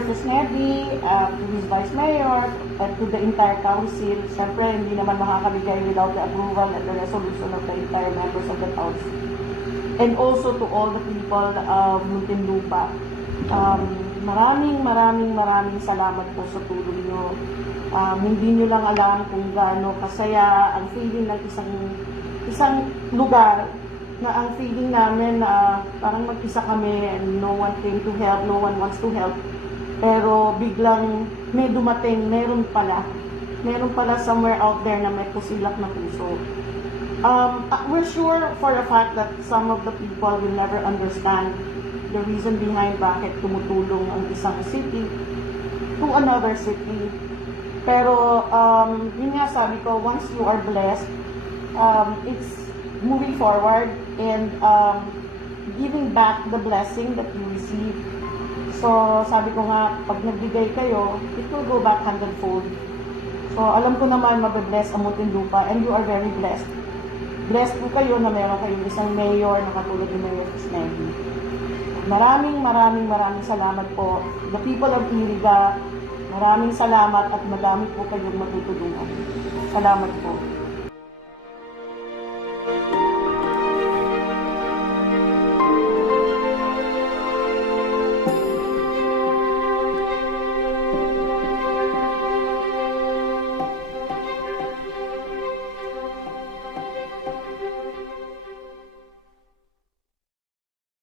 Mayor Fresnedi, to his Vice Mayor, and to the entire council. Siyempre, hindi naman makakabigay without the approval and the resolution of the entire members of the council. And also to all the people of Muntinlupa. Maraming salamat po sa tulong nyo. Hindi nyo lang alam kung gaano kasaya ang feeling ng isang lugar na ang feeling namin na parang mag-isa kami and no one came to help, no one wants to help. Pero biglang may dumating, meron pala somewhere out there na may pusilak na puso. We're sure for a fact that some of the people will never understand the reason behind bakit tumutulong ang isang city to another city. Pero yun nga sabi ko, once you are blessed, it's moving forward and giving back the blessing that you receive. So, sabi ko nga, pag nagbigay kayo, it will go back hundredfold. So, alam ko naman, mabibless ang Muntinlupa and you are very blessed. Blessed po kayo na meron kayong isang mayor na katulad ni Mayor Fresnedi. Maraming salamat po. The people of Iriga, maraming salamat at madami po kayong matutulungan. Salamat po.